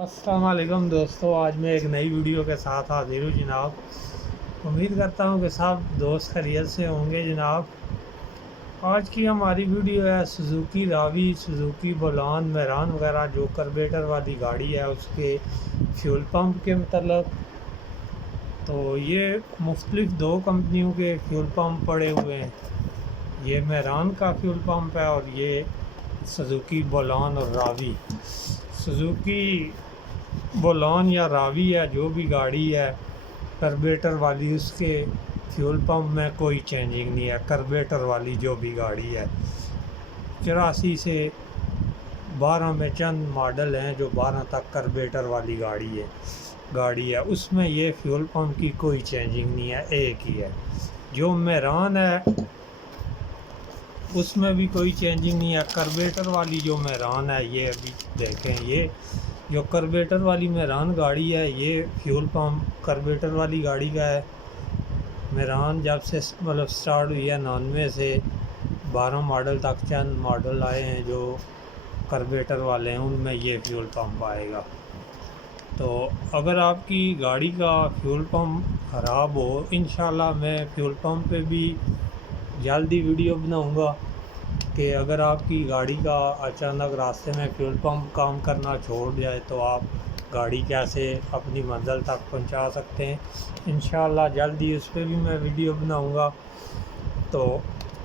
السلام علیکم دوستو، آج میں ایک نئی ویڈیو کے ساتھ حاضر ہوں جناب۔ امید کرتا ہوں کہ سب دوست خیریت سے ہوں گے جناب۔ آج کی ہماری ویڈیو ہے سوزوکی راوی، سوزوکی بولان، میران وغیرہ جو کربیٹر والی گاڑی ہے اس کے فیول پمپ کے متعلق۔ تو یہ مختلف دو کمپنیوں کے فیول پمپ پڑے ہوئے ہیں، یہ میران کا فیول پمپ ہے اور یہ سوزوکی بولان اور راوی۔ سوزوکی بولان یا راوی ہے جو بھی گاڑی ہے کربیٹر والی، اس کے فیول پمپ میں کوئی چینجنگ نہیں ہے۔ کربیٹر والی جو بھی گاڑی ہے 84 سے 12 میں چند ماڈل ہیں جو 12 تک کربیٹر والی گاڑی ہے اس میں یہ فیول پمپ کی کوئی چینجنگ نہیں ہے، ایک ہی ہے۔ جو میران ہے اس میں بھی کوئی چینجنگ نہیں ہے۔ کربیٹر والی جو میران ہے، یہ ابھی دیکھیں، یہ جو کربیٹر والی میران گاڑی ہے یہ فیول پمپ کربیٹر والی گاڑی کا ہے۔ میران جب سے سٹارٹ ہوئی ہے 99 سے 12 ماڈل تک چند ماڈل آئے ہیں جو کربیٹر والے ہیں، ان میں یہ فیول پمپ آئے گا۔ تو اگر آپ کی گاڑی کا فیول پمپ خراب ہو، انشاءاللہ میں فیول پمپ پہ بھی جلدی ویڈیو بناؤں گا کہ اگر آپ کی گاڑی کا اچانک راستے میں فیول پمپ کام کرنا چھوڑ جائے تو آپ گاڑی کیسے اپنی منزل تک پہنچا سکتے ہیں، انشاءاللہ جلدی اس پہ بھی میں ویڈیو بناؤں گا۔ تو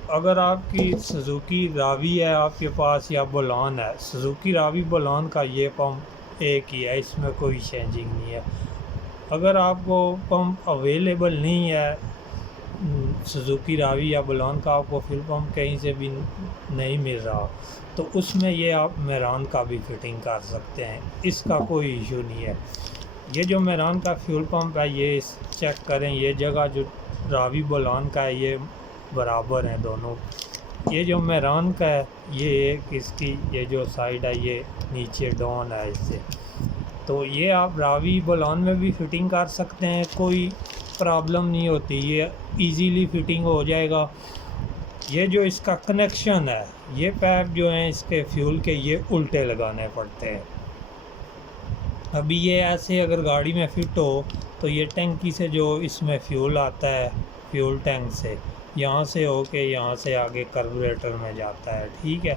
اگر آپ کی سوزوکی راوی ہے آپ کے پاس یا بولان ہے، سوزوکی راوی بولان کا یہ پمپ ایک ہی ہے، اس میں کوئی چینجنگ نہیں ہے۔ اگر آپ کو پمپ اویلیبل نہیں ہے سوزوکی راوی یا بولان کا، آپ کو فیول پمپ کہیں سے بھی نہیں مل رہا، تو اس میں یہ آپ میران کا بھی فٹنگ کر سکتے ہیں، اس کا کوئی ایشو نہیں ہے۔ یہ جو میران کا فیول پمپ ہے یہ چیک کریں، یہ جگہ جو راوی بولان کا ہے یہ برابر ہیں دونوں۔ یہ جو میران کا ہے یہ ایک اس کی یہ جو سائیڈ ہے یہ نیچے ڈاؤن ہے اس سے، تو یہ آپ راوی بولان میں بھی فٹنگ کر سکتے ہیں، کوئی پرابلم نہیں ہوتی، یہ ایزیلی فٹنگ ہو جائے گا۔ یہ جو اس کا کنیکشن ہے، یہ پیپ جو ہیں اس کے فیول کے یہ الٹے لگانے پڑتے ہیں۔ ابھی یہ ایسے اگر گاڑی میں فٹ ہو تو یہ ٹینکی سے جو اس میں فیول آتا ہے فیول ٹینک سے، یہاں سے ہو کے یہاں سے آگے کربوریٹر میں جاتا ہے، ٹھیک ہے۔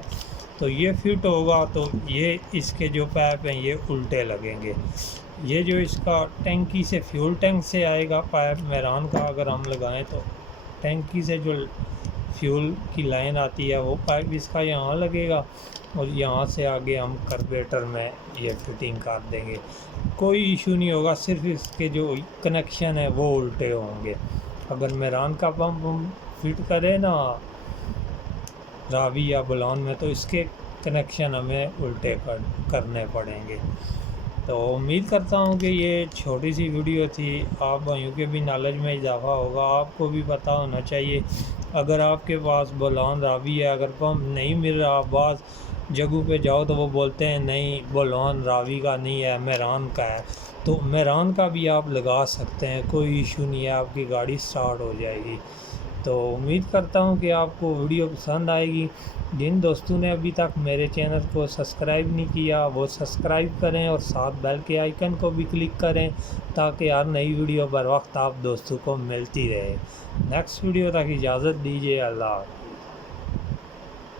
تو یہ فٹ ہوگا تو یہ اس کے جو پائپ ہیں یہ الٹے لگیں گے۔ یہ جو اس کا ٹینکی سے فیول ٹینک سے آئے گا پائپ میران کا، اگر ہم لگائیں تو ٹینکی سے جو فیول کی لائن آتی ہے وہ پائپ اس کا یہاں لگے گا اور یہاں سے آگے ہم کربیٹر میں یہ فٹنگ کر دیں گے، کوئی ایشو نہیں ہوگا، صرف اس کے جو کنیکشن ہے وہ الٹے ہوں گے۔ اگر میران کا پمپ ہم فٹ کریں نا راوی یا بولان میں تو اس کے کنیکشن ہمیں الٹے کرنے پڑیں گے۔ تو امید کرتا ہوں کہ یہ چھوٹی سی ویڈیو تھی، آپ بھائیوں کے بھی نالج میں اضافہ ہوگا، آپ کو بھی پتہ ہونا چاہیے۔ اگر آپ کے پاس بولان راوی ہے، اگر پمپ نہیں مل رہا، بعض جگہوں پہ جاؤ تو وہ بولتے ہیں نہیں بولان راوی کا نہیں ہے میران کا ہے، تو میران کا بھی آپ لگا سکتے ہیں، کوئی ایشو نہیں ہے، آپ کی گاڑی سٹارٹ ہو جائے گی۔ تو امید کرتا ہوں کہ آپ کو ویڈیو پسند آئے گی۔ جن دوستوں نے ابھی تک میرے چینل کو سبسکرائب نہیں کیا وہ سبسکرائب کریں اور ساتھ بیل کے آئیکن کو بھی کلک کریں تاکہ ہر نئی ویڈیو بر وقت آپ دوستوں کو ملتی رہے۔ نیکسٹ ویڈیو تک اجازت دیجیے، اللہ حافظ۔